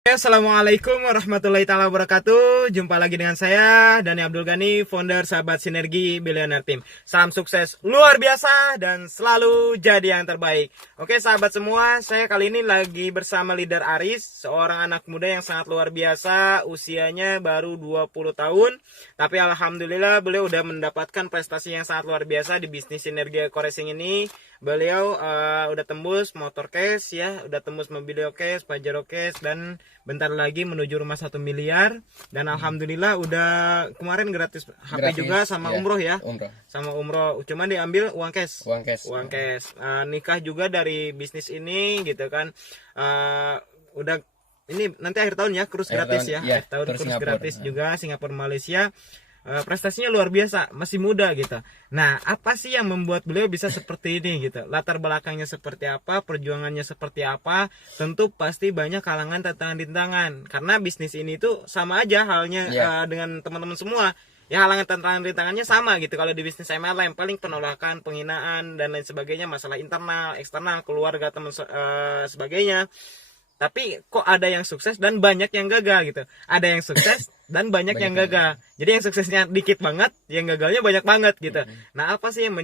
Assalamualaikum warahmatullahi taala wabarakatuh. Jumpa lagi dengan saya Dani Abdul Ghani, founder Sahabat Sinergi Billionaire Team. Salam sukses luar biasa dan selalu jadi yang terbaik. Oke sahabat semua, saya kali ini lagi bersama leader Aris, seorang anak muda yang sangat luar biasa. Usianya baru 20 tahun, tapi alhamdulillah beliau udah mendapatkan prestasi yang sangat luar biasa di bisnis sinergi eco racing ini. Beliau udah tembus motor cash ya, udah tembus mobil cash, Pajero cash, dan bentar lagi menuju rumah 1 miliar. Dan alhamdulillah udah kemarin gratis HP juga sama ya, umroh ya. umroh. Sama umroh, cuman diambil uang cash. Uang cash. Nikah juga dari bisnis ini gitu kan. Udah ini nanti akhir tahun ya, cruise gratis ya. Ya, Akhir tahun cruise Singapura. gratis juga Singapura Malaysia. Prestasinya luar biasa, masih muda gitu. Nah, apa sih yang membuat beliau bisa seperti ini gitu? Latar belakangnya seperti apa, perjuangannya seperti apa? Tentu pasti banyak kalangan tantangan-rintangan. Karena bisnis ini tuh sama aja halnya dengan teman-teman semua. Ya halangan tantangan rintangannya sama gitu. Kalau di bisnis MLM paling penolakan, penghinaan dan lain sebagainya, masalah internal, eksternal, keluarga, teman sebagainya. Tapi kok ada yang sukses dan banyak yang gagal gitu. Ada yang sukses dan banyak yang gagal. Jadi yang suksesnya dikit banget, yang gagalnya banyak banget gitu. Nah, apa sih yang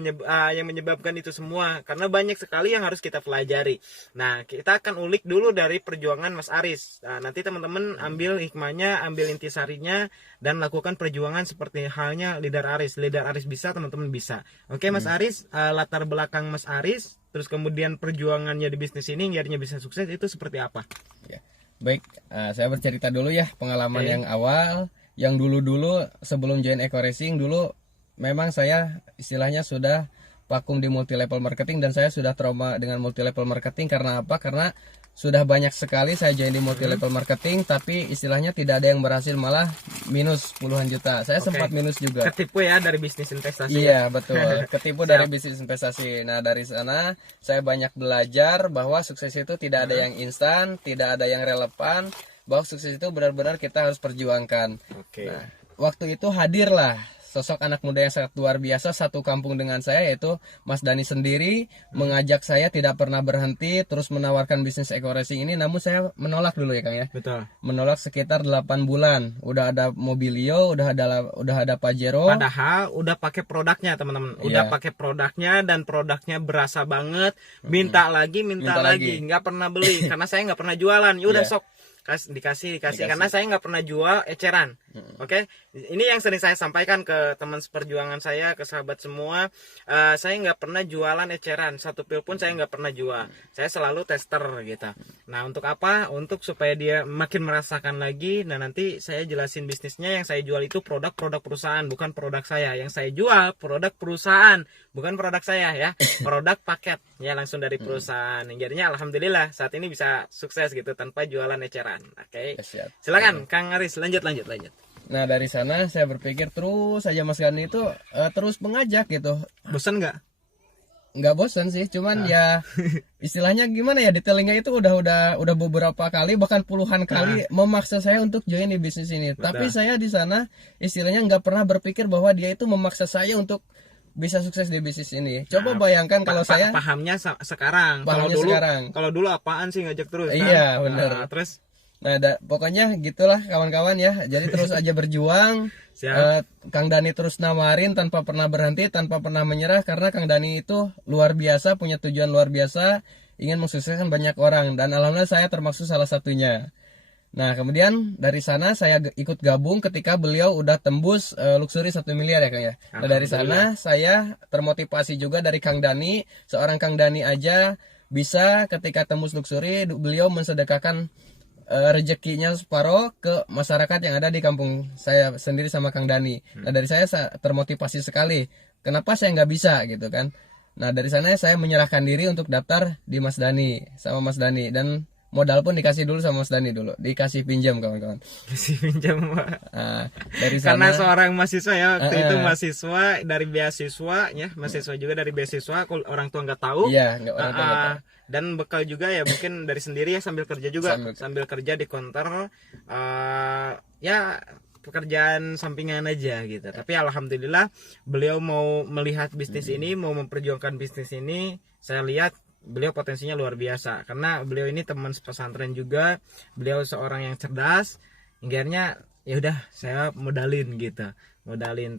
menyebabkan itu semua? Karena banyak sekali yang harus kita pelajari. Nah, kita akan ulik dulu dari perjuangan Mas Aris. Nah, nanti teman-teman ambil hikmahnya, ambil intisarinya, dan lakukan perjuangan seperti halnya leader Aris. Leader Aris bisa, teman-teman bisa. Oke, Mas Aris, latar belakang Mas Aris, terus kemudian perjuangannya di bisnis ini akhirnya bisa sukses itu seperti apa? Ya. Baik, saya bercerita dulu ya pengalaman yang awal, yang dulu sebelum join eco racing dulu memang saya istilahnya sudah vakum di multi level marketing, dan saya sudah trauma dengan multi level marketing. Karena apa? Karena sudah banyak sekali saya join di multi level marketing, tapi istilahnya tidak ada yang berhasil, malah minus puluhan juta. Saya sempat minus juga. Ketipu ya dari bisnis investasi. Iya betul, ketipu dari bisnis investasi. Nah dari sana saya banyak belajar bahwa sukses itu tidak ada yang instan, tidak ada yang relevan, bahwa sukses itu benar-benar kita harus perjuangkan. Nah, waktu itu hadirlah sosok anak muda yang sangat luar biasa satu kampung dengan saya, yaitu Mas Dani sendiri. Mengajak saya, tidak pernah berhenti, terus menawarkan bisnis eco racing ini. Namun saya menolak dulu ya Kang ya. Betul. Menolak sekitar 8 bulan. Udah ada Mobilio, udah ada Pajero. Padahal udah pakai produknya teman-teman. Udah pakai produknya dan produknya berasa banget. Minta lagi. Nggak pernah beli karena saya nggak pernah jualan. Ya udah sok dikasih karena saya nggak pernah jual eceran. Oke, ini yang sering saya sampaikan ke teman seperjuangan saya, ke sahabat semua. Saya nggak pernah jualan eceran, satu pil pun saya nggak pernah jual. Saya selalu tester gitu. Nah, untuk apa? Untuk supaya dia makin merasakan lagi. Nah, nanti saya jelasin bisnisnya. Yang saya jual itu produk perusahaan, bukan produk saya. Yang saya jual produk perusahaan, bukan produk saya ya. Produk paket ya, langsung dari perusahaan. Jadinya alhamdulillah saat ini bisa sukses gitu tanpa jualan eceran. Oke. Silakan Kang Aris, lanjut. Nah dari sana saya berpikir terus saja Mas Gani itu terus mengajak gitu. Bosan nggak? Nggak bosan sih, cuman ya istilahnya gimana ya, detailingnya itu udah beberapa kali, bahkan puluhan kali memaksa saya untuk join di bisnis ini. Tapi saya di sana istilahnya nggak pernah berpikir bahwa dia itu memaksa saya untuk bisa sukses di bisnis ini. Coba bayangkan kalau saya pahamnya sekarang. Kalau dulu apaan sih ngajak terus? Iya benar. Terus nah pokoknya gitulah kawan-kawan ya. Jadi terus aja berjuang. Kang Dani terus nawarin tanpa pernah berhenti, tanpa pernah menyerah, karena Kang Dani itu luar biasa, punya tujuan luar biasa, ingin mensukseskan banyak orang, dan alhamdulillah saya termasuk salah satunya. Nah kemudian dari sana saya ikut gabung ketika beliau udah tembus luxury 1 miliar ya Kang ya. Nah dari sana saya termotivasi juga dari Kang Dani. Seorang Kang Dani aja bisa ketika tembus luxury, beliau mensedekahkan rezekinya separuh ke masyarakat yang ada di kampung saya sendiri sama Kang Dani. Nah dari saya termotivasi sekali. Kenapa saya nggak bisa gitu kan? Nah dari sana saya menyerahkan diri untuk daftar di Mas Dani sama Mas Dani, dan modal pun dikasih dulu sama Mas Dani dulu, dikasih pinjam kawan-kawan. Kasih pinjam. Nah, dari sana, karena seorang mahasiswa ya waktu itu, mahasiswa dari beasiswa ya, mahasiswa juga dari beasiswa, orang tua nggak tahu. Iya, orang tua nggak tahu. Dan bekal juga ya mungkin dari sendiri ya, sambil kerja juga, sambil kerja di konter, ya pekerjaan sampingan aja gitu. Tapi alhamdulillah beliau mau melihat bisnis ini, mau memperjuangkan bisnis ini. Saya lihat beliau potensinya luar biasa karena beliau ini teman pesantren juga, beliau seorang yang cerdas. Akhirnya ya udah saya modalin gitu,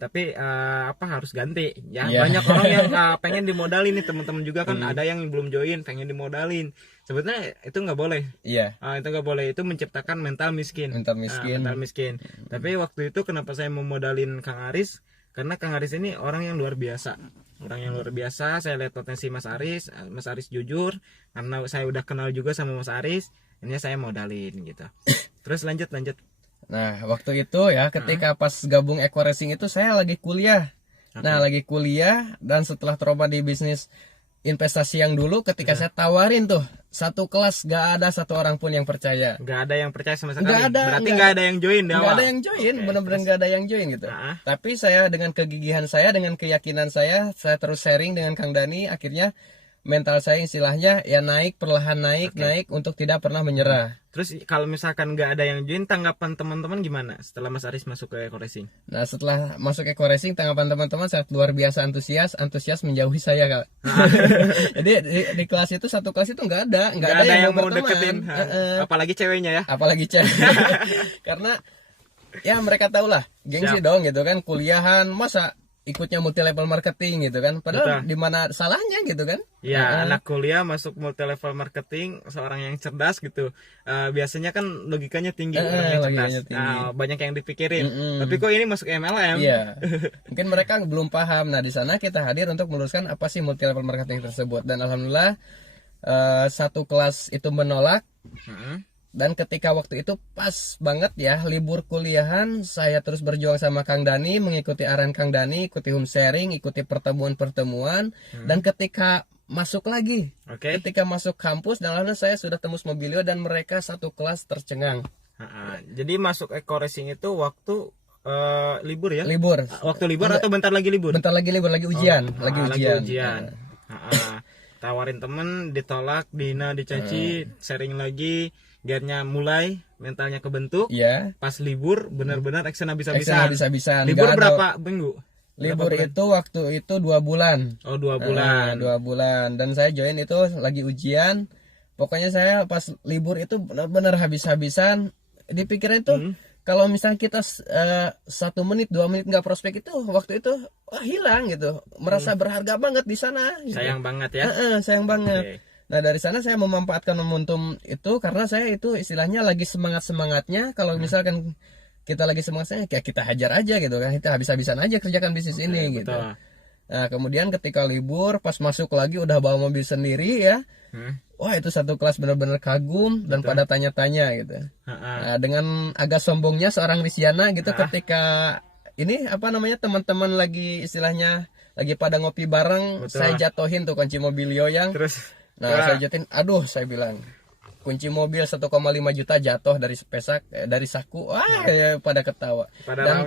tapi harus ganti ya. Banyak orang yang pengen dimodalin nih, teman-teman juga kan ada yang belum join pengen dimodalin. Sebetulnya itu nggak boleh. Itu nggak boleh, itu menciptakan mental miskin. Mental miskin. Tapi waktu itu kenapa saya memodalin Kang Aris, karena Kang Aris ini orang yang luar biasa. Saya lihat potensi Mas Aris jujur, karena saya udah kenal juga sama Mas Aris, ini saya modalin gitu. Terus lanjut. Nah, waktu itu ya ketika pas gabung Eco Racing itu saya lagi kuliah. Nah, lagi kuliah, dan setelah trauma di bisnis investasi yang dulu, ketika saya tawarin tuh satu kelas, gak ada satu orang pun yang percaya. Gak ada yang percaya sama sekali. Berarti gak ada yang join di awal. Gak ada yang join, bener-bener gak ada yang join gitu. Tapi saya dengan kegigihan saya, dengan keyakinan saya terus sharing dengan Kang Dani. Akhirnya mental saya istilahnya ya naik, perlahan naik untuk tidak pernah menyerah. Terus kalau misalkan nggak ada yang join, tanggapan teman-teman gimana setelah Mas Aris masuk ke Eco Racing? Nah, setelah masuk Eco Racing, tanggapan teman-teman sangat luar biasa antusias menjauhi saya, Kak. Jadi di kelas itu, satu kelas itu nggak ada yang mau deketin. Apalagi ceweknya ya. Apalagi cewek. Karena ya mereka tahu lah, gengsi dong gitu kan, kuliahan masa ikutnya multi level marketing gitu kan, padahal di mana salahnya gitu kan. Ya, anak kuliah masuk multi level marketing, seorang yang cerdas gitu, biasanya kan logikanya tinggi, orang yang cerdas, banyak yang dipikirin. Tapi kok ini masuk MLM? Iya. Mungkin mereka belum paham. Nah, di sana kita hadir untuk meluruskan apa sih multi level marketing tersebut, dan alhamdulillah satu kelas itu menolak. Dan ketika waktu itu pas banget ya libur kuliahan, saya terus berjuang sama Kang Dani, mengikuti arahan Kang Dani, ikuti home sharing, ikuti pertemuan-pertemuan. Dan ketika masuk lagi, ketika masuk kampus, dan alhamdulillah saya sudah tembus mobilio dan mereka satu kelas tercengang. Jadi masuk Eco Racing itu waktu libur ya? Libur. Waktu libur atau bentar lagi libur? Bentar lagi libur, lagi ujian. Lagi ujian. Tawarin temen, ditolak, dihina, dicaci, sharing lagi. Akhirnya mulai mentalnya kebentuk. Pas libur benar-benar action habis-habisan. Libur berapa minggu? Libur itu waktu itu 2 bulan. Oh, 2 bulan. 2 bulan. Dan saya join itu lagi ujian. Pokoknya saya pas libur itu benar-benar habis-habisan. Dipikirin tuh kalau misalnya kita 1 menit 2 menit nggak prospek itu, waktu itu hilang gitu. Merasa berharga banget di sana. Sayang banget ya. Sayang banget. Nah, dari sana saya memanfaatkan momentum itu, karena saya itu istilahnya lagi semangat-semangatnya. Kalau misalkan kita lagi semangatnya, ya kita hajar aja gitu kan, kita habis-habisan aja kerjakan bisnis ini gitu. Nah, kemudian ketika libur, pas masuk lagi udah bawa mobil sendiri ya. Wah, itu satu kelas benar-benar kagum dan pada tanya-tanya gitu. Nah, dengan agak sombongnya seorang Risiana gitu, ketika ini teman-teman lagi istilahnya lagi pada ngopi bareng, saya jatuhin tuh kunci mobilio yang saya jatuhin, saya bilang kunci mobil 1,5 juta jatuh dari dari saku. Pada ketawa. Dan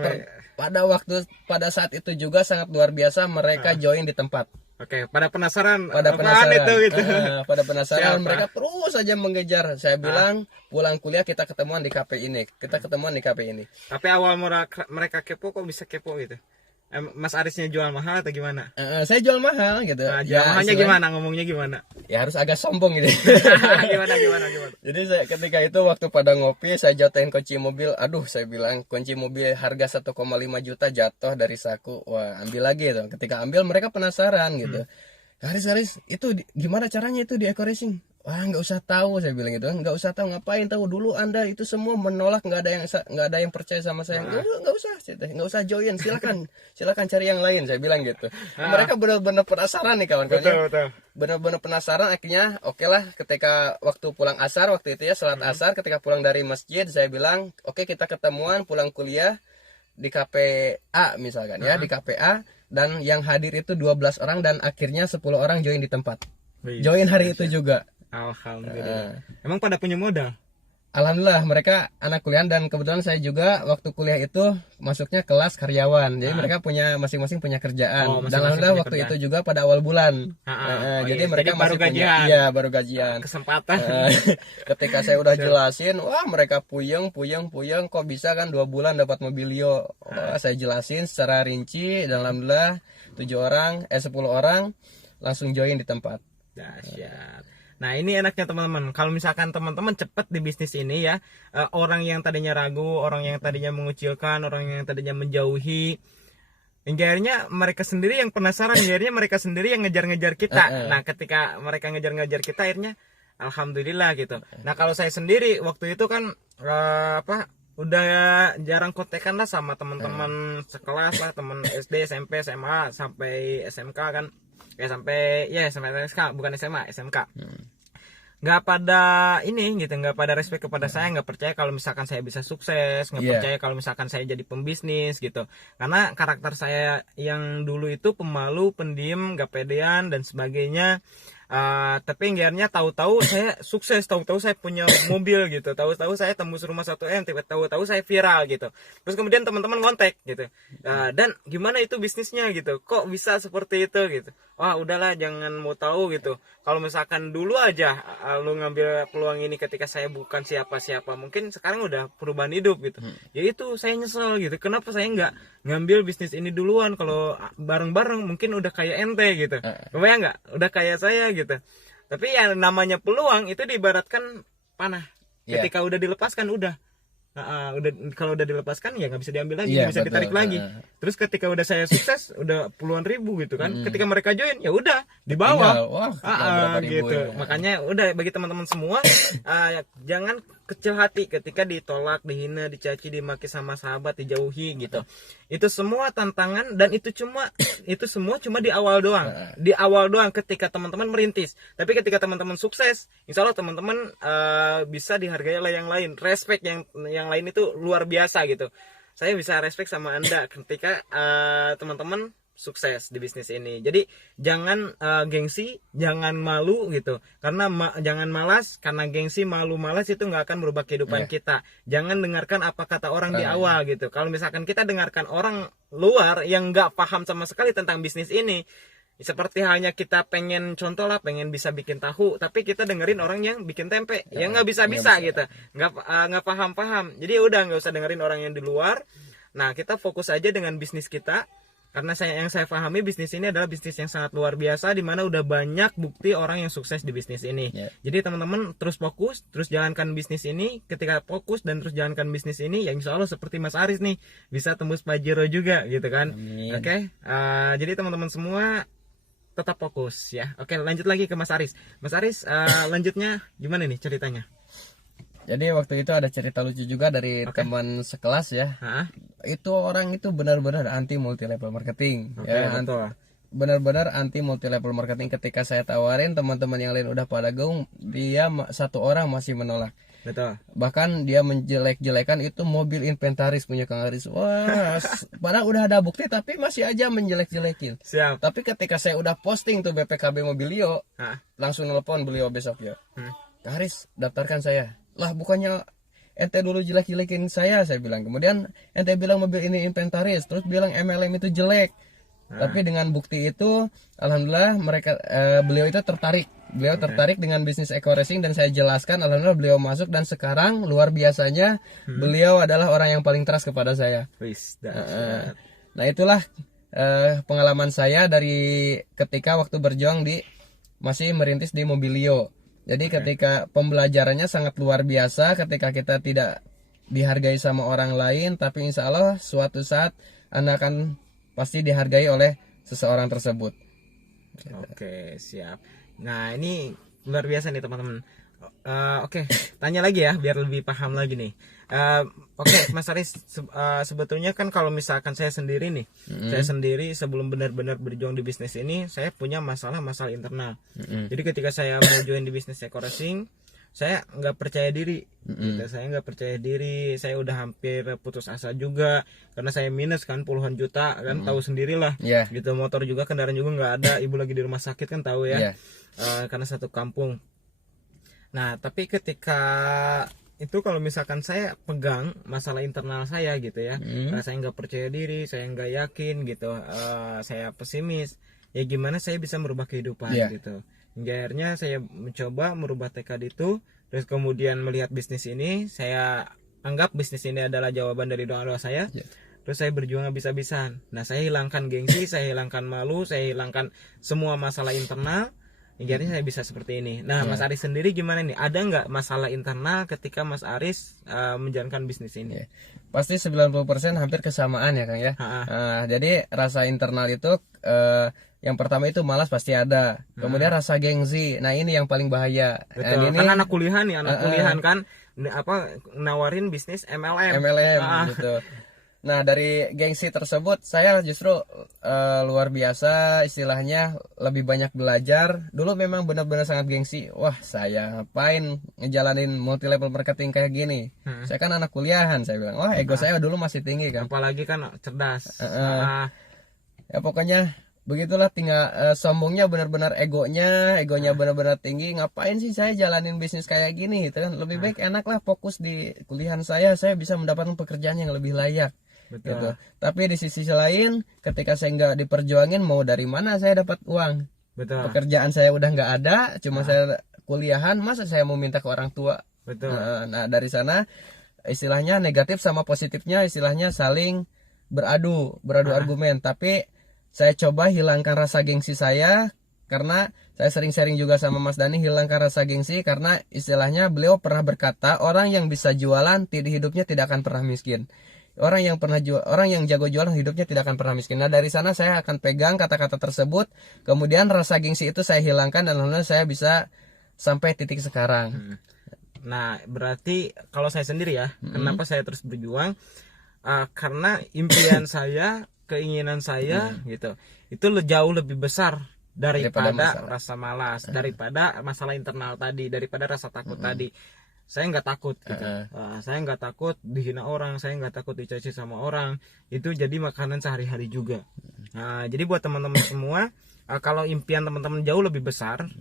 pada saat itu juga sangat luar biasa, mereka join di tempat. Pada penasaran. Pada penasaran itu gitu. Pada penasaran. Siapa? Mereka terus saja mengejar. Saya bilang pulang kuliah kita ketemuan di kafe ini. Tapi awal mereka kepo, kok bisa kepo gitu? Mas Arisnya jual mahal atau gimana? Saya jual mahal gitu. Jual mahalnya gimana? Ngomongnya gimana? Ya harus agak sombong gitu. Gimana? Jadi saya ketika itu waktu pada ngopi, saya jatuhin kunci mobil. Saya bilang kunci mobil harga 1,5 juta jatuh dari saku. Wah, ambil lagi tuh. Ketika ambil mereka penasaran gitu. Haris, itu gimana caranya itu di Eco Racing? Wah, nggak usah tahu, saya bilang gitu. Nggak usah tahu, ngapain tahu, dulu Anda itu semua menolak, nggak ada yang percaya sama saya. Nggak usah join, silakan cari yang lain, saya bilang gitu. Mereka benar-benar penasaran nih kawan-kawan. Betul. Benar-benar penasaran. Akhirnya oke lah, ketika waktu pulang asar waktu itu ya, salat asar, ketika pulang dari masjid, saya bilang oke, kita ketemuan pulang kuliah di KPA misalkan ya, di KPA, dan yang hadir itu 12 orang dan akhirnya 10 orang join di tempat. Join hari itu juga. Alhamdulillah. Emang pada punya modal? Alhamdulillah, mereka anak kuliah, dan kebetulan saya juga waktu kuliah itu masuknya kelas karyawan. Jadi mereka masing-masing punya kerjaan. Dan alhamdulillah waktu itu juga pada awal bulan. Jadi mereka baru gajian. Iya, baru gajian. Kesempatan. Ketika saya udah jelasin, wah mereka puyeng, kok bisa kan 2 bulan dapat mobilio. Saya jelasin secara rinci, dan alhamdulillah 10 orang langsung join di tempat. Dahsyat. Nah, ini enaknya teman-teman. Kalau misalkan teman-teman cepat di bisnis ini ya, orang yang tadinya ragu, orang yang tadinya mengucilkan, orang yang tadinya menjauhi, hingga akhirnya mereka sendiri yang penasaran, akhirnya mereka sendiri yang ngejar-ngejar kita. Nah, ketika mereka ngejar-ngejar kita, akhirnya alhamdulillah gitu. Nah, kalau saya sendiri waktu itu kan udah jarang kontekan lah sama teman-teman sekelas lah, teman SD, SMP, SMA sampai SMK kan. Sampai SMK, bukan SMA, SMK. Nggak pada ini gitu, nggak pada respect kepada saya, nggak percaya kalau misalkan saya bisa sukses, nggak percaya kalau misalkan saya jadi pembisnis gitu. Karena karakter saya yang dulu itu pemalu, pendiam, nggak pedean dan sebagainya. Tapi akhirnya tahu-tahu saya sukses, tahu-tahu saya punya mobil gitu, tahu-tahu saya tembus rumah 1M, tahu-tahu saya viral gitu. Terus kemudian teman-teman kontak gitu, dan gimana itu bisnisnya gitu, kok bisa seperti itu gitu. Wah udahlah, jangan mau tahu gitu. Kalau misalkan dulu aja lu ngambil peluang ini ketika saya bukan siapa-siapa, mungkin sekarang udah perubahan hidup gitu. Ya itu saya nyesel gitu, kenapa saya nggak ngambil bisnis ini duluan, kalau bareng-bareng mungkin udah kayak ente gitu. Kebayang nggak, udah kayak saya gitu. Tapi yang namanya peluang itu diibaratkan panah, ketika udah dilepaskan udah kalau udah dilepaskan ya nggak bisa diambil lagi, nggak bisa ditarik lagi. Terus ketika udah saya sukses, udah puluhan ribu gitu kan, ketika mereka join ya udah di bawah. Gitu. Makanya udah bagi teman-teman semua, jangan kecil hati ketika ditolak, dihina, dicaci, dimaki sama sahabat, dijauhi gitu. Itu semua tantangan, dan itu semua cuma di awal doang. Di awal doang ketika teman-teman merintis. Tapi ketika teman-teman sukses, insya Allah teman-teman bisa dihargai oleh yang lain. Respect yang lain itu luar biasa gitu. Saya bisa respect sama Anda ketika teman-teman sukses di bisnis ini. Jadi jangan gengsi, jangan malu gitu. Karena jangan malas, karena gengsi, malu, malas itu nggak akan merubah kehidupan kita. Jangan dengarkan apa kata orang di awal gitu. Kalau misalkan kita dengarkan orang luar yang nggak paham sama sekali tentang bisnis ini, seperti halnya kita pengen contoh lah, pengen bisa bikin tahu, tapi kita dengerin orang yang bikin tempe, yang nggak bisa gitu, nggak paham. Jadi udah nggak usah dengerin orang yang di luar. Nah, kita fokus aja dengan bisnis kita. Karena yang saya pahami, bisnis ini adalah bisnis yang sangat luar biasa, di mana udah banyak bukti orang yang sukses di bisnis ini. Jadi teman-teman terus fokus, terus jalankan bisnis ini. Ketika fokus dan terus jalankan bisnis ini, ya insya Allah seperti Mas Aris nih, bisa tembus Pajero juga gitu kan. Oke. Jadi teman-teman semua tetap fokus ya. Oke, lanjut lagi ke Mas Aris. Mas Aris, lanjutnya gimana nih ceritanya? Jadi waktu itu ada cerita lucu juga dari teman sekelas ya. Itu orang itu benar-benar anti multi level marketing. Benar-benar anti multi level marketing. Ketika saya tawarin, teman-teman yang lain udah pada gaung, dia satu orang masih menolak. Betul. Bahkan dia menjelek-jelekan itu mobil inventaris punya Kang Aris. Wah, padahal udah ada bukti tapi masih aja menjelek-jelekin. Siap. Tapi ketika saya udah posting tuh BPKB Mobilio, langsung nelpon beliau besok ya. Kang Aris, daftarkan saya. Lah bukannya ente dulu jelek-jelekin saya bilang. Kemudian ente bilang mobil ini inventaris, terus bilang MLM itu jelek. Tapi dengan bukti itu, alhamdulillah beliau itu tertarik. Beliau tertarik dengan bisnis Eco Racing, dan saya jelaskan, alhamdulillah beliau masuk, dan sekarang luar biasanya beliau adalah orang yang paling trust kepada saya. Nah itulah pengalaman saya dari ketika waktu berjuang masih merintis di Mobilio. Jadi ketika pembelajarannya sangat luar biasa, ketika kita tidak dihargai sama orang lain, tapi insya Allah suatu saat Anda akan pasti dihargai oleh seseorang tersebut. Oke, siap. Nah ini luar biasa nih teman-teman. Oke, tanya lagi ya biar lebih paham lagi nih. Oke, Mas Aris, sebetulnya kan kalau misalkan saya sendiri nih, saya sendiri sebelum benar-benar berjuang di bisnis ini, saya punya masalah internal. Jadi ketika saya mau join di bisnis Eco Racing, saya nggak percaya diri. Gitu. Saya nggak percaya diri, saya udah hampir putus asa juga, karena saya minus kan puluhan juta kan, tahu sendirilah. Gitu, motor juga, kendaraan juga nggak ada, ibu lagi di rumah sakit kan tahu ya. Karena satu kampung. Nah, tapi ketika itu kalau misalkan saya pegang masalah internal saya gitu ya, saya nggak percaya diri, saya nggak yakin gitu, saya pesimis, ya gimana saya bisa merubah kehidupan gitu. Hingga akhirnya saya mencoba merubah tekad itu, terus kemudian melihat bisnis ini, saya anggap bisnis ini adalah jawaban dari doa-doa saya. Terus saya berjuang habis-habisan. Nah, saya hilangkan gengsi, saya hilangkan malu, saya hilangkan semua masalah internal. Akhirnya saya bisa seperti ini. Nah, Mas Aris sendiri gimana nih? Ada nggak masalah internal ketika Mas Aris menjalankan bisnis ini? Pasti 90% hampir kesamaan ya Kang ya. Jadi rasa internal itu yang pertama itu malas pasti ada. Kemudian rasa gengsi. Nah, ini yang paling bahaya. Betul. Ini kan anak kuliahan nih, kuliahan kan nawarin bisnis MLM gitu. Nah, dari gengsi tersebut saya justru luar biasa, istilahnya lebih banyak belajar. Dulu memang benar-benar sangat gengsi. Wah, saya ngapain ngejalanin multi level marketing kayak gini? Saya kan anak kuliahan, saya bilang. Wah, ego saya dulu masih tinggi kan. Apalagi kan cerdas. Ya pokoknya begitulah, tinggal sombongnya benar-benar egonya benar-benar tinggi. Ngapain sih saya jalanin bisnis kayak gini gitu kan? Lebih baik enak lah fokus di kuliahan saya bisa mendapatkan pekerjaan yang lebih layak. Betul. Gitu. Tapi di sisi lain, ketika saya nggak diperjuangin, mau dari mana saya dapat uang? Betul. Pekerjaan saya udah nggak ada, cuma saya kuliahan, masa saya mau minta ke orang tua? Betul. Nah dari sana istilahnya negatif sama positifnya istilahnya saling beradu argumen. Tapi saya coba hilangkan rasa gengsi saya, karena saya sering sharing juga sama Mas Dani, hilangkan rasa gengsi karena istilahnya beliau pernah berkata, orang yang bisa jualan hidupnya tidak akan pernah miskin. Orang yang jago jualan hidupnya tidak akan pernah miskin. Nah, dari sana saya akan pegang kata-kata tersebut, kemudian rasa gengsi itu saya hilangkan, dan alhamdulillah saya bisa sampai titik sekarang. Nah, berarti kalau saya sendiri ya, kenapa saya terus berjuang? Karena impian saya, keinginan saya gitu, itu jauh lebih besar daripada rasa malas, daripada masalah internal tadi, daripada rasa takut tadi. Saya nggak takut gitu. Saya nggak takut dihina orang, saya nggak takut dicaci sama orang. Itu jadi makanan sehari-hari juga. Jadi buat teman-teman semua, kalau impian teman-teman jauh lebih besar,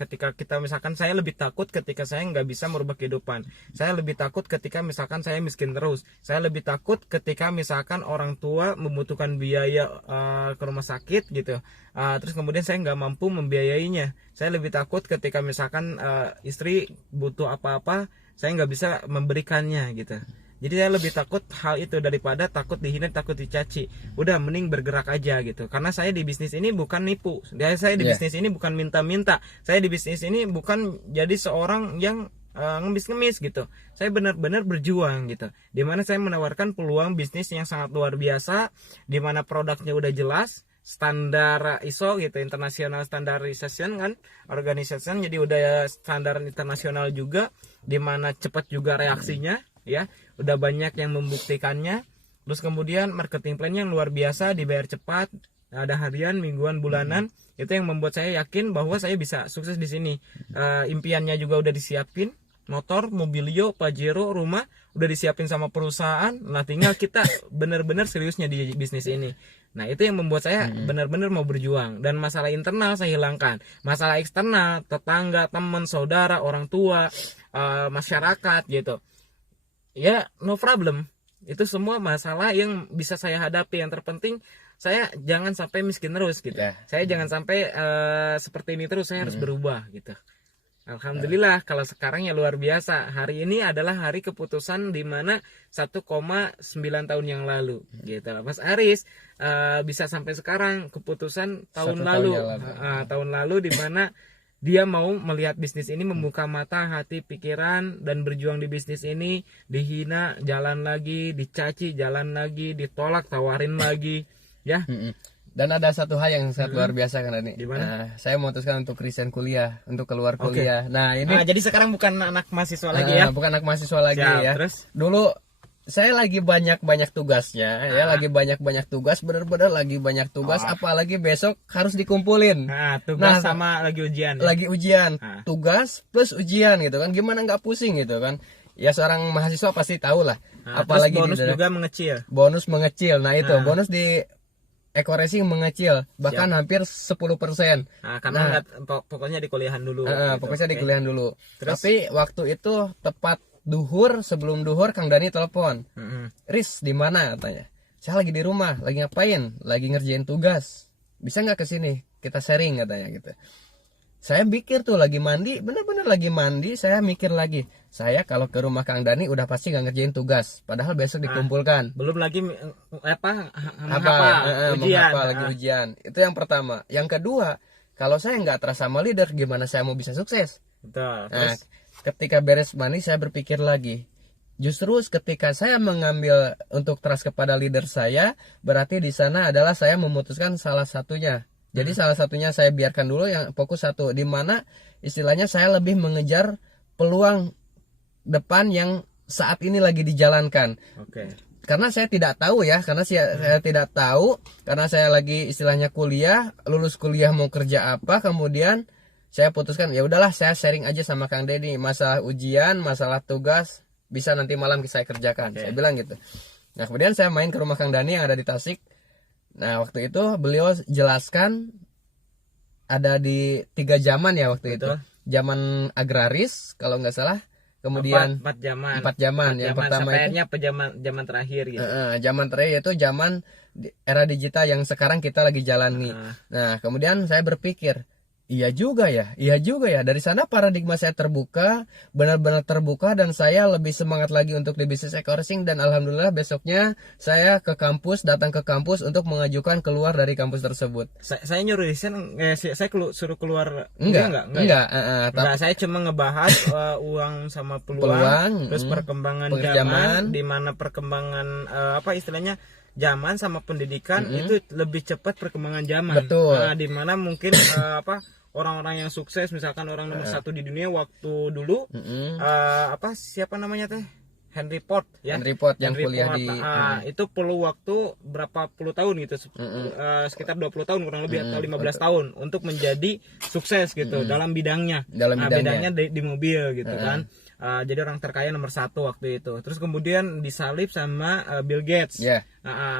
ketika kita misalkan, saya lebih takut ketika saya nggak bisa merubah kehidupan. Saya lebih takut ketika misalkan saya miskin terus. Saya lebih takut ketika misalkan orang tua membutuhkan biaya ke rumah sakit gitu. Terus kemudian saya nggak mampu membiayainya. Saya lebih takut ketika misalkan istri butuh apa-apa, saya nggak bisa memberikannya gitu. Jadi saya lebih takut hal itu daripada takut dihina, takut dicaci. Udah mending bergerak aja gitu. Karena saya di bisnis ini bukan nipu. Saya di bisnis ini bukan minta-minta. Saya di bisnis ini bukan jadi seorang yang ngemis-ngemis gitu. Saya benar-benar berjuang gitu. Dimana saya menawarkan peluang bisnis yang sangat luar biasa, dimana produknya udah jelas, standar ISO gitu, International Standardization kan, organization, jadi udah standar internasional juga, dimana cepat juga reaksinya ya, udah banyak yang membuktikannya. Terus kemudian marketing plan-nya yang luar biasa, dibayar cepat, ada harian, mingguan, bulanan. Itu yang membuat saya yakin bahwa saya bisa sukses di sini. Impiannya juga udah disiapin, motor, mobilio, Pajero, rumah udah disiapin sama perusahaan. Nah, tinggal kita benar-benar seriusnya di bisnis ini. Nah, itu yang membuat saya benar-benar mau berjuang. Dan masalah internal saya hilangkan. Masalah eksternal, tetangga, teman, saudara, orang tua, masyarakat gitu, ya no problem. Itu semua masalah yang bisa saya hadapi. Yang terpenting saya jangan sampai miskin terus gitu. Saya jangan sampai seperti ini terus. Saya harus berubah gitu. Alhamdulillah kalau sekarang ya luar biasa. Hari ini adalah hari keputusan, di mana 1,9 tahun yang lalu gitu. Mas Aris bisa sampai sekarang, keputusan tahun lalu. Tahun lalu di mana dia mau melihat bisnis ini, membuka mata, hati, pikiran, dan berjuang di bisnis ini. Dihina, jalan lagi, dicaci, jalan lagi, ditolak, tawarin lagi ya. Dan ada satu hal yang sangat luar biasa kan ini. Saya memutuskan untuk resign kuliah, untuk keluar kuliah. Nah, ini jadi sekarang bukan anak mahasiswa lagi ya. Bukan anak mahasiswa lagi. Siap, ya. Terus? Dulu saya lagi banyak tugasnya, ya, lagi banyak tugas, benar-benar lagi banyak tugas, apalagi besok harus dikumpulin. Tugas sama lagi ujian. Ya? Lagi ujian, tugas plus ujian gitu kan, gimana nggak pusing gitu kan? Ya seorang mahasiswa pasti tahu lah. Apalagi bonus juga mengecil. Bonus mengecil, nah itu bonus di Eco-Racing mengecil, bahkan hampir 10%. Karena pokoknya di kuliahan dulu. Pokoknya di kuliahan dulu. Tapi waktu itu tepat duhur, sebelum duhur Kang Dani telepon. Riz, di mana katanya? Saya lagi di rumah, lagi ngapain? Lagi ngerjain tugas. Bisa nggak ke sini? Kita sharing katanya gitu. Saya pikir tuh lagi mandi, bener-bener lagi mandi, saya mikir lagi, saya kalau ke rumah Kang Dani udah pasti nggak ngerjain tugas, padahal besok dikumpulkan. Belum lagi menghafal lagi ujian. Itu yang pertama. Yang kedua, kalau saya nggak trust sama leader, gimana saya mau bisa sukses? Betul. Nah, ketika beres money saya berpikir lagi. Justru ketika saya mengambil untuk trust kepada leader saya, berarti di sana adalah saya memutuskan salah satunya. Jadi salah satunya saya biarkan dulu, yang fokus satu, di mana istilahnya saya lebih mengejar peluang depan yang saat ini lagi dijalankan. Oke. Karena saya tidak tahu ya, karena saya tidak tahu, karena saya lagi istilahnya kuliah, lulus kuliah mau kerja apa, kemudian saya putuskan ya udahlah saya sharing aja sama Kang Denny, masalah ujian, masalah tugas bisa nanti malam saya kerjakan. Saya bilang gitu. Nah, kemudian saya main ke rumah Kang Dani yang ada di Tasik. Nah, waktu itu beliau jelaskan ada di 3 zaman ya waktu itu. Zaman agraris kalau nggak salah. Kemudian 4 zaman. 4 zaman. Yang pertama itu zaman terakhir gitu. Zaman terakhir itu zaman era digital yang sekarang kita lagi jalani. Nah, kemudian saya berpikir, iya juga ya. Dari sana paradigma saya terbuka, benar-benar terbuka, dan saya lebih semangat lagi untuk di bisnis eco-racing. Dan alhamdulillah besoknya saya datang ke kampus untuk mengajukan keluar dari kampus tersebut. Saya nyuruh desain, saya suruh keluar. Enggak. Saya cuma ngebahas uang sama peluang terus perkembangan zaman, di mana perkembangan istilahnya zaman sama pendidikan itu lebih cepat perkembangan zaman. Betul. Di mana mungkin orang-orang yang sukses, misalkan orang nomor 1 di dunia waktu dulu siapa namanya teh, Henry Ford ya. Henry Ford yang kuliah di itu perlu waktu berapa puluh tahun gitu, sekitar 20 tahun kurang lebih atau 15 tahun untuk menjadi sukses gitu dalam bidangnya. Bidangnya di mobil gitu kan. Jadi orang terkaya nomor 1 waktu itu. Terus kemudian disalib sama Bill Gates.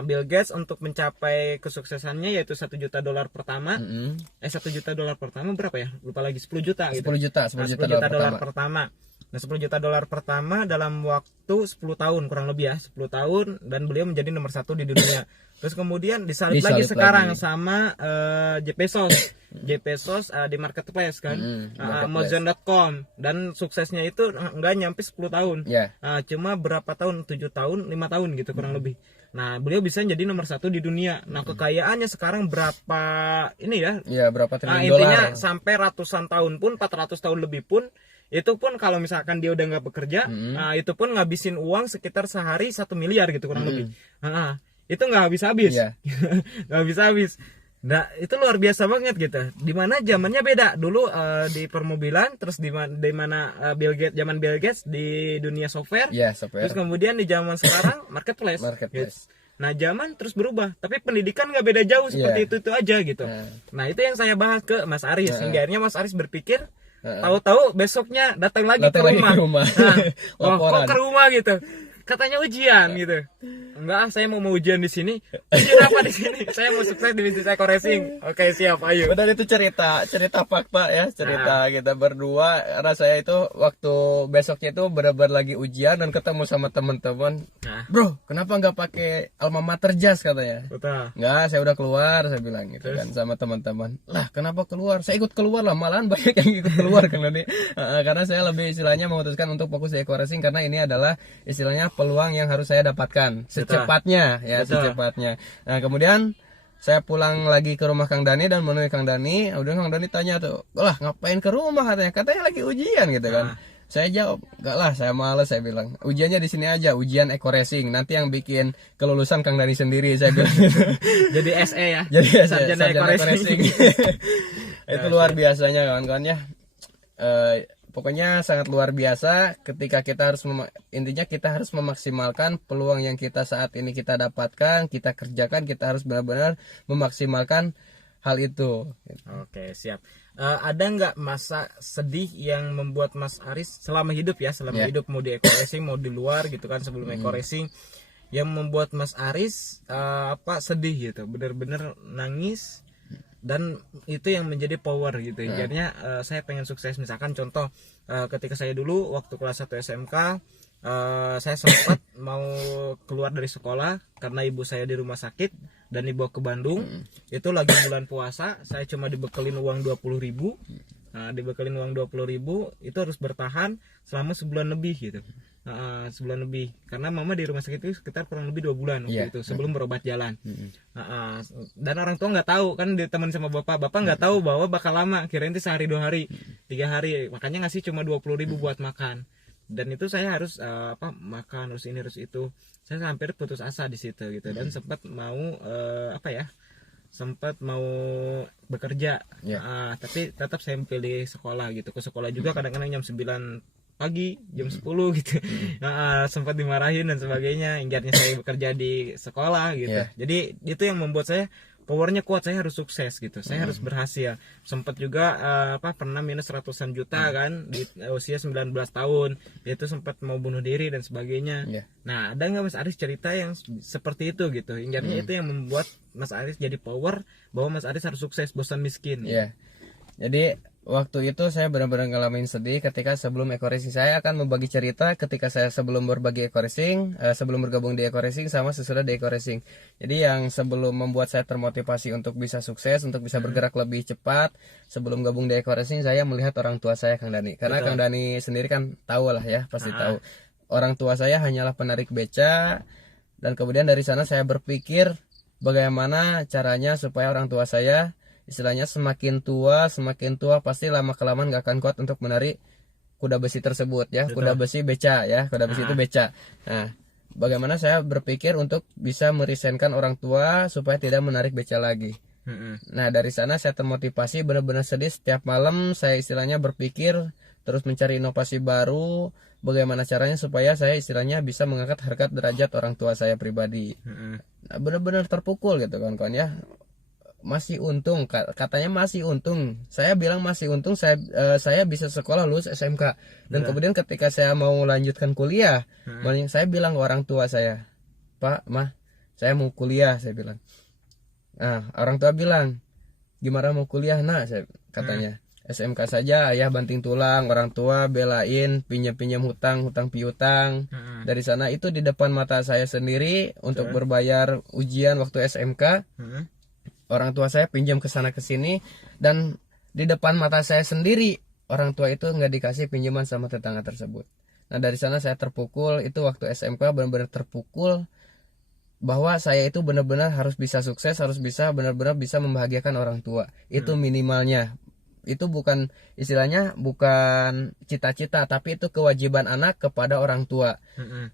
Bill Gates untuk mencapai kesuksesannya yaitu $1 juta pertama. $1 juta pertama berapa ya? Lupa lagi, 10 juta gitu. 10 juta dolar pertama. Nah, $10 juta pertama dalam waktu 10 tahun kurang lebih ya, 10 tahun, dan beliau menjadi nomor 1 di dunia. Terus kemudian disalib lagi sekarang sama Jeff Bezos di marketplace kan, Amazon.com, dan suksesnya itu nggak nyampe 10 tahun. Cuma berapa tahun, 7 tahun, 5 tahun gitu kurang lebih. Nah, beliau bisa jadi nomor 1 di dunia. Nah, kekayaannya sekarang berapa ini ya? Berapa triliun dolar. Intinya sampai ratusan tahun pun, 400 tahun lebih pun, itu pun kalau misalkan dia udah nggak bekerja, itu pun ngabisin uang sekitar sehari 1 miliar gitu kurang lebih. Itu nggak habis-habis. Nggak habis-habis. Nah, itu luar biasa banget gitu. Dimana zamannya beda. Dulu di permobilan, terus di mana zaman Bill Gates di dunia software. Terus kemudian di zaman sekarang marketplace. Gitu. Nah, zaman terus berubah, tapi pendidikan nggak beda jauh, seperti itu aja gitu. Nah, itu yang saya bahas ke Mas Aris. Hingga akhirnya Mas Aris berpikir, tahu-tahu besoknya datang lagi ke rumah. Nah, kok ke rumah gitu? Katanya ujian gitu. Enggak, saya mau ujian di sini. Ujian apa di sini? Saya mau sukses di bisnis eco-racing. Oke, siap, ayo. Benar, itu cerita fakta ya, cerita kita berdua. Karena saya itu waktu besoknya itu benar-benar lagi ujian dan ketemu sama teman-teman. Bro, kenapa nggak pakai alma mater jas katanya? Betul. Nggak, saya udah keluar, saya bilang gitu kan sama teman-teman. Lah, kenapa keluar? Saya ikut keluar lah, malahan banyak yang ikut keluar kan nanti. Karena saya lebih istilahnya memutuskan untuk fokus di eco-racing, karena ini adalah istilahnya peluang yang harus saya dapatkan secepatnya ya. Secepatnya. Nah, kemudian saya pulang lagi ke rumah Kang Dani dan menemui Kang Dani. Udah Kang Dani tanya tuh, lah ngapain ke rumah katanya lagi ujian gitu kan. Saya jawab, enggak lah, saya males, saya bilang. Ujiannya di sini aja, ujian eco-racing. Nanti yang bikin kelulusan Kang Dani sendiri, saya bilang. Jadi SE ya. Jadi sarjana eco-racing. Itu luar biasanya kawan-kawan ya. Pokoknya sangat luar biasa ketika kita harus intinya kita harus memaksimalkan peluang yang kita saat ini kita dapatkan, kita kerjakan, kita harus benar-benar memaksimalkan hal itu. Oke, siap. Ada nggak masa sedih yang membuat Mas Aris selama hidup ya, hidup mau di eco-racing mau di luar gitu kan, sebelum eco-racing, yang membuat Mas Aris sedih gitu, benar-benar nangis, dan itu yang menjadi power gitu. Jadinya saya pengen sukses. Misalkan contoh, ketika saya dulu waktu kelas 1 SMK, saya sempat mau keluar dari sekolah karena ibu saya di rumah sakit dan dibawa ke Bandung. Itu lagi bulan puasa, saya cuma dibekelin uang 20.000. Nah, dibekelin uang 20.000 itu harus bertahan selama sebulan lebih gitu. sebulan lebih, karena mama di rumah sakit itu sekitar kurang lebih 2 bulan waktu itu sebelum berobat jalan. Dan orang tua nggak tahu kan, ditemenin sama bapak nggak tahu bahwa bakal lama, kirain itu sehari 2 hari 3 hari, makanya ngasih cuma 20.000 buat makan. Dan itu saya harus makan, harus ini harus itu, saya hampir putus asa di situ gitu. Dan sempat mau sempat mau bekerja, tapi tetap saya pilih sekolah gitu. Ke sekolah juga kadang-kadang jam 9 pagi, jam 10 gitu. Sempat dimarahin dan sebagainya, ingatnya saya bekerja di sekolah gitu. Jadi itu yang membuat saya powernya kuat, saya harus sukses gitu, saya harus berhasil. Sempat juga pernah minus ratusan juta kan di usia 19 tahun, itu sempat mau bunuh diri dan sebagainya. Nah, ada nggak Mas Aris cerita yang seperti itu gitu? Ingatnya itu yang membuat Mas Aris jadi power bahwa Mas Aris harus sukses, bosan miskin. Jadi waktu itu saya benar-benar ngalamin sedih ketika sebelum Eko Racing. Saya akan membagi cerita ketika saya sebelum berbagi Eko Racing, sebelum bergabung di Eko Racing sama sesudah di Eko Racing. Jadi yang sebelum membuat saya termotivasi untuk bisa sukses, untuk bisa bergerak lebih cepat, sebelum gabung di Eko Racing saya melihat orang tua saya, Kang Dani. Karena Kang Dani sendiri kan tahu lah ya, pasti tahu. Orang tua saya hanyalah penarik beca, dan kemudian dari sana saya berpikir bagaimana caranya supaya orang tua saya istilahnya semakin tua pasti lama kelamaan gak akan kuat untuk menarik kuda besi tersebut ya. Kuda besi beca ya, kuda besi itu beca. Nah, bagaimana saya berpikir untuk bisa meresign orang tua supaya tidak menarik beca lagi. Nah, dari sana saya termotivasi, benar-benar sedih setiap malam saya istilahnya berpikir terus mencari inovasi baru, bagaimana caranya supaya saya istilahnya bisa mengangkat harkat derajat orang tua saya pribadi. Nah, benar-benar terpukul gitu kan ya. Masih untung, katanya masih untung, saya bilang masih untung saya bisa sekolah lulus SMK. Dan kemudian ketika saya mau lanjutkan kuliah, saya bilang ke orang tua saya, Pak, Mah, saya mau kuliah, saya bilang. Nah, orang tua bilang, gimana mau kuliah nak, saya katanya. SMK saja, ayah banting tulang, orang tua belain pinjam hutang piutang. Dari sana itu di depan mata saya sendiri untuk berbayar ujian waktu SMK. Orang tua saya pinjam ke sana ke sini, dan di depan mata saya sendiri orang tua itu nggak dikasih pinjaman sama tetangga tersebut. Nah, dari sana saya terpukul, itu waktu SMK benar-benar terpukul bahwa saya itu benar-benar harus bisa sukses, harus bisa benar-benar bisa membahagiakan orang tua. Itu minimalnya. Itu bukan istilahnya bukan cita-cita, tapi itu kewajiban anak kepada orang tua.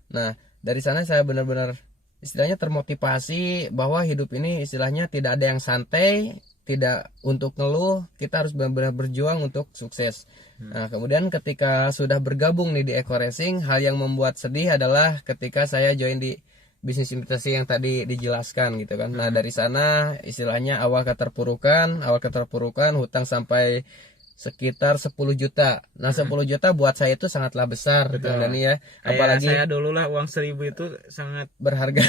Nah, dari sana saya benar-benar istilahnya termotivasi bahwa hidup ini istilahnya tidak ada yang santai, tidak untuk ngeluh, kita harus benar-benar berjuang untuk sukses. Nah, kemudian ketika sudah bergabung nih di Eko Racing, hal yang membuat sedih adalah ketika saya join di bisnis investasi yang tadi dijelaskan gitu kan. Nah, dari sana istilahnya awal keterpurukan, hutang sampai sekitar 10 juta. Nah, 10 juta buat saya itu sangatlah besar, Kang Dani ya. Apalagi saya dulu lah uang 1.000 itu sangat berharga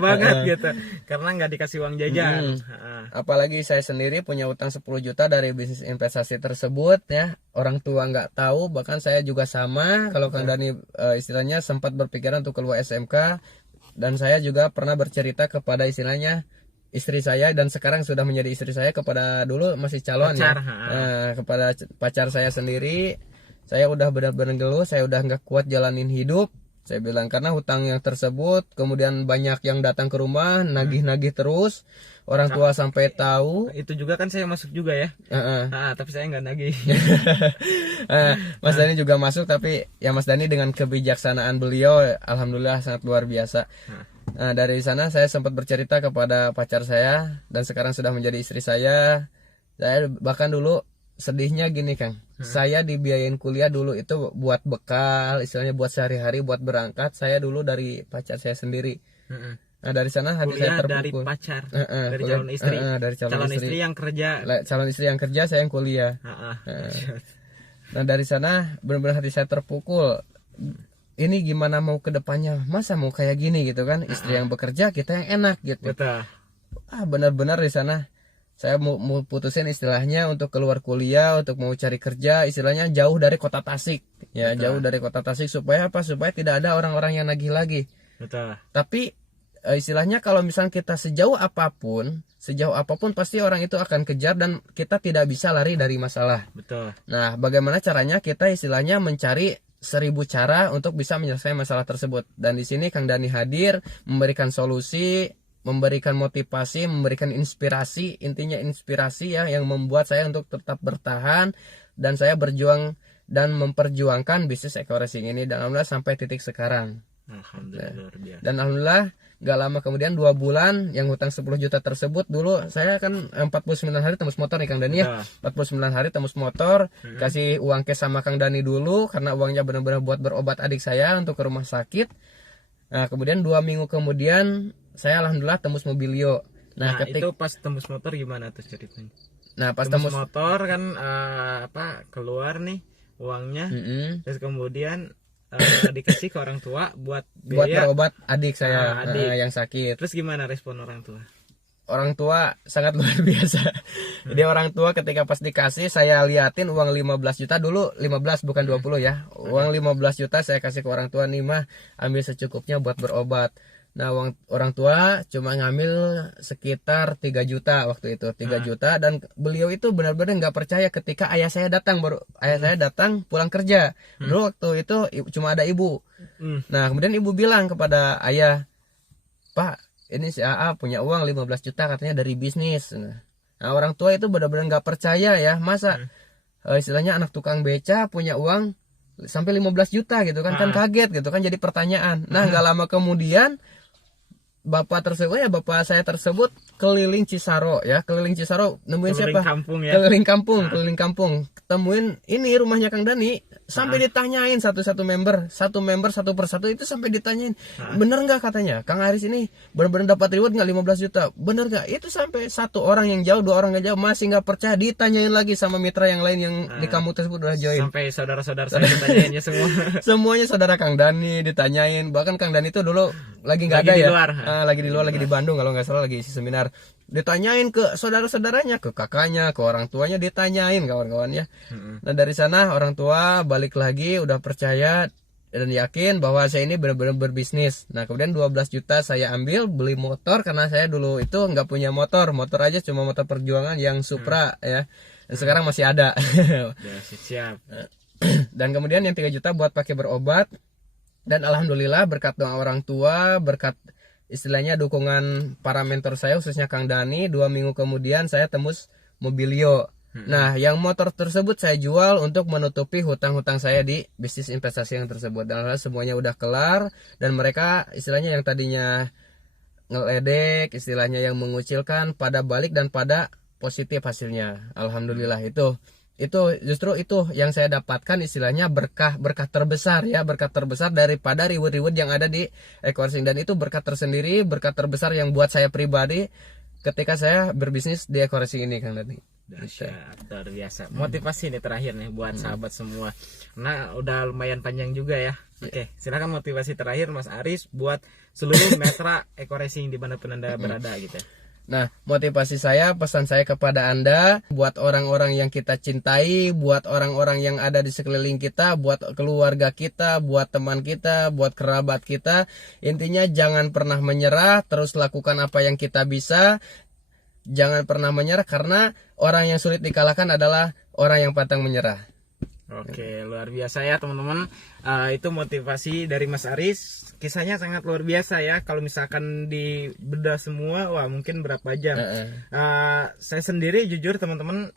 banget gitu. Karena nggak dikasih uang jajan. Apalagi saya sendiri punya utang 10 juta dari bisnis investasi tersebut ya. Orang tua nggak tahu, bahkan saya juga sama. Kalau Kang Dani istilahnya sempat berpikiran untuk keluar SMK, dan saya juga pernah bercerita kepada istilahnya istri saya, dan sekarang sudah menjadi istri saya, kepada dulu masih calon pacar, ya. Kepada pacar saya sendiri, saya udah benar-benar geluh, saya udah nggak kuat jalanin hidup, saya bilang, karena hutang yang tersebut, kemudian banyak yang datang ke rumah nagih-nagih terus, orang tua sampai tahu. Itu juga kan saya masuk juga ya. Tapi saya nggak nagih. Mas Dani juga masuk, tapi ya Mas Dani dengan kebijaksanaan beliau alhamdulillah sangat luar biasa. Nah, dari sana saya sempat bercerita kepada pacar saya, dan sekarang sudah menjadi istri saya. Saya bahkan dulu sedihnya gini, Kang. Saya dibiayain kuliah dulu itu buat bekal, istilahnya buat sehari-hari, buat berangkat. Saya dulu dari pacar saya sendiri. Nah, dari sana hati saya terpukul. Dari pacar, dari calon istri. Dari calon istri yang kerja. Calon istri yang kerja, saya yang kuliah. Nah, dari sana benar-benar hati saya terpukul. Ini gimana mau ke depannya, masa mau kayak gini gitu kan, istri yang bekerja, kita yang enak gitu. Betul. Benar-benar di sana saya mau putusin istilahnya untuk keluar kuliah, untuk mau cari kerja, istilahnya jauh dari kota Tasik ya. Betul. Jauh dari kota Tasik supaya apa, supaya tidak ada orang-orang yang nagih lagi. Betul. Tapi istilahnya kalau misalnya kita sejauh apapun pasti orang itu akan kejar, dan kita tidak bisa lari dari masalah. Betul. Nah, bagaimana caranya kita istilahnya mencari 1000 cara untuk bisa menyelesaikan masalah tersebut. Dan di sini Kang Dani hadir memberikan solusi, memberikan motivasi, memberikan inspirasi, intinya inspirasi ya yang membuat saya untuk tetap bertahan dan saya berjuang dan memperjuangkan bisnis eco racing ini dan alhamdulillah sampai titik sekarang. Alhamdulillah. Dan alhamdulillah gak lama kemudian 2 bulan yang hutang 10 juta tersebut, dulu saya kan 49 hari tembus motor nih Kang Dani ya. 49 hari tembus motor, kasih uang cash sama Kang Dani dulu karena uangnya benar-benar buat berobat adik saya untuk ke rumah sakit. Nah kemudian 2 minggu kemudian saya alhamdulillah tembus mobilio. Nah itu pas tembus motor gimana tuh ceritanya? Nah pas tembus motor kan keluar nih uangnya, terus kemudian dikasih ke orang tua buat biaya berobat adik saya yang sakit. Terus gimana respon orang tua? Orang tua sangat luar biasa. Jadi orang tua ketika pas dikasih, saya liatin uang 15 juta dulu, 15 bukan 20 ya. Uang 15 juta saya kasih ke orang tua, nih mah ambil secukupnya buat berobat. Nah orang tua cuma ngambil sekitar 3 juta waktu itu, 3 juta, dan beliau itu benar-benar nggak percaya ketika ayah saya datang, baru ayah saya datang pulang kerja. Dulu waktu itu cuma ada ibu. Nah kemudian ibu bilang kepada ayah, Pak ini si AA punya uang 15 juta katanya dari bisnis. Nah orang tua itu benar-benar nggak percaya ya, masa istilahnya anak tukang beca punya uang sampai 15 juta gitu kan, kan kaget gitu kan, jadi pertanyaan. Nah nggak lama kemudian bapak saya tersebut keliling Cisaro ya, keliling Cisaro nemuin siapa? Kampung ya. Keliling kampung, temuin ini rumahnya Kang Dani, sampai ditanyain satu member satu persatu itu sampai ditanyain, bener nggak katanya Kang Aris ini benar-benar dapat reward nggak 15 juta, bener nggak? Itu sampai 1 orang yang jauh, 2 orang yang jauh masih nggak percaya, ditanyain lagi sama mitra yang lain yang di kampung tersebut udah join. Sampai saudara-saudara saya ditanyainnya semua. Semuanya saudara Kang Dani ditanyain, bahkan Kang Dani itu dulu lagi nggak ada ya. Lagi di luar, lagi di Bandung kalau nggak salah, lagi isi seminar. Ditanyain ke saudara-saudaranya, ke kakaknya, ke orang tuanya, ditanyain kawan-kawannya. Nah dari sana orang tua balik lagi udah percaya dan yakin bahwa saya ini benar-benar berbisnis. Nah kemudian 12 juta saya ambil beli motor, karena saya dulu itu nggak punya motor aja cuma motor perjuangan yang Supra ya. Dan sekarang masih ada. Siap. Dan kemudian yang 3 juta buat pakai berobat. Dan alhamdulillah berkat doa orang tua, berkat istilahnya dukungan para mentor saya khususnya Kang Dani, 2 minggu kemudian saya tembus mobilio. Nah yang motor tersebut saya jual untuk menutupi hutang-hutang saya di bisnis investasi yang tersebut. Dan semuanya udah kelar, dan mereka istilahnya yang tadinya ngeledek, istilahnya yang mengucilkan, pada balik dan pada positif hasilnya. Alhamdulillah itu justru itu yang saya dapatkan, istilahnya berkah terbesar ya, berkah terbesar daripada reward yang ada di eco racing. Dan itu berkah tersendiri, berkah terbesar yang buat saya pribadi ketika saya berbisnis di eco racing ini Kang Dani. Dahsyat, luar biasa. Motivasi nih terakhir nih buat sahabat semua. Nah udah lumayan panjang juga ya. Oke, silakan motivasi terakhir Mas Aris buat seluruh mitra eco racing di mana pun Anda berada gitu. Nah, motivasi saya, pesan saya kepada Anda, buat orang-orang yang kita cintai, buat orang-orang yang ada di sekeliling kita, buat keluarga kita, buat teman kita, buat kerabat kita, intinya jangan pernah menyerah, terus lakukan apa yang kita bisa. Jangan pernah menyerah, karena orang yang sulit dikalahkan adalah orang yang pantang menyerah. Oke, luar biasa ya teman-teman. Itu motivasi dari Mas Aris. Kisahnya sangat luar biasa ya. Kalau misalkan dibedah semua, wah mungkin berapa jam. Saya sendiri jujur teman-teman,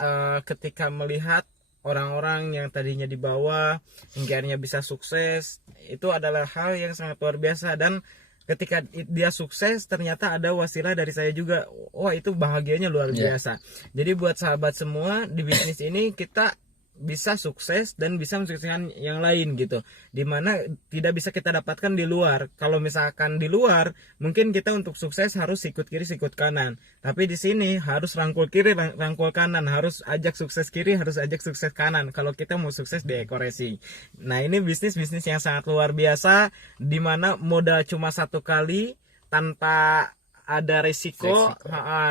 ketika melihat orang-orang yang tadinya di bawah hingga akhirnya bisa sukses, itu adalah hal yang sangat luar biasa. Dan ketika dia sukses, ternyata ada wasilah dari saya juga. Wah itu bahagianya luar biasa. Jadi buat sahabat semua, di bisnis ini kita bisa sukses dan bisa mensukseskan yang lain gitu, dimana tidak bisa kita dapatkan di luar. Kalau misalkan di luar mungkin kita untuk sukses harus sikut kiri sikut kanan, tapi di sini harus rangkul kiri rangkul kanan, harus ajak sukses kiri harus ajak sukses kanan kalau kita mau sukses di eco racing. Nah ini bisnis yang sangat luar biasa, dimana modal cuma 1 kali tanpa ada resiko.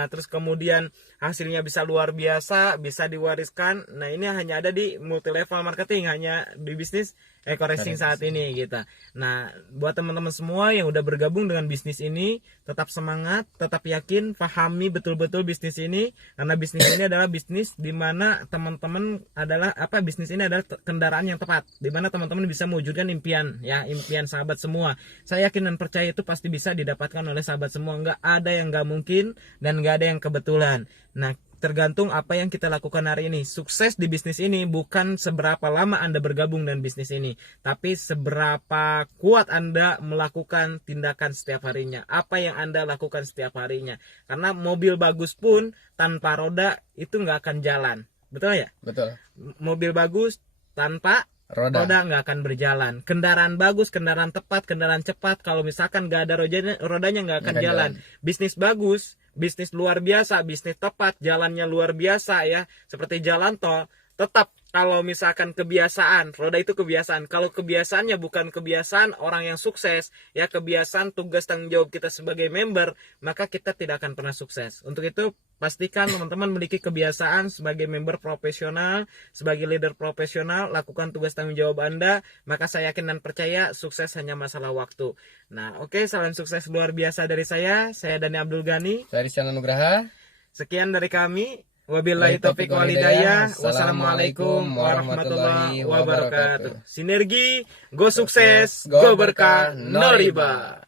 Terus kemudian hasilnya bisa luar biasa, bisa diwariskan. Nah ini hanya ada di multi level marketing, hanya di bisnis Eco Racing saat ini gitu. Nah, buat teman-teman semua yang udah bergabung dengan bisnis ini, tetap semangat, tetap yakin, pahami betul-betul bisnis ini, karena bisnis ini adalah bisnis di mana teman-teman adalah bisnis ini adalah kendaraan yang tepat, di mana teman-teman bisa mewujudkan impian ya, impian sahabat semua. Saya yakin dan percaya itu pasti bisa didapatkan oleh sahabat semua. Nggak ada yang nggak mungkin dan nggak ada yang kebetulan. Nah, tergantung apa yang kita lakukan hari ini. Sukses di bisnis ini bukan seberapa lama Anda bergabung dengan bisnis ini, tapi seberapa kuat Anda melakukan tindakan setiap harinya. Apa yang Anda lakukan setiap harinya. Karena mobil bagus pun tanpa roda itu nggak akan jalan. Betul ya? Betul. Mobil bagus tanpa roda nggak akan berjalan. Kendaraan bagus, kendaraan tepat, kendaraan cepat, kalau misalkan nggak ada rodanya nggak akan jalan. Bisnis bagus, bisnis luar biasa, bisnis tepat, jalannya luar biasa ya, seperti jalan tol, tetap kalau misalkan kebiasaan, roda itu kebiasaan. Kalau kebiasaannya bukan kebiasaan orang yang sukses, ya kebiasaan tugas tanggung jawab kita sebagai member, maka kita tidak akan pernah sukses. Untuk itu, pastikan teman-teman memiliki kebiasaan sebagai member profesional, sebagai leader profesional, lakukan tugas tanggung jawab Anda, maka saya yakin dan percaya sukses hanya masalah waktu. Nah, oke, salam sukses luar biasa dari saya Dani Abdul Ghani. Saya Rizky Nugraha. Sekian dari kami. Wabillahi taufiq wal hidayah. Wassalamualaikum warahmatullahi wabarakatuh. Sinergi, go sukses, go berkah, no riba.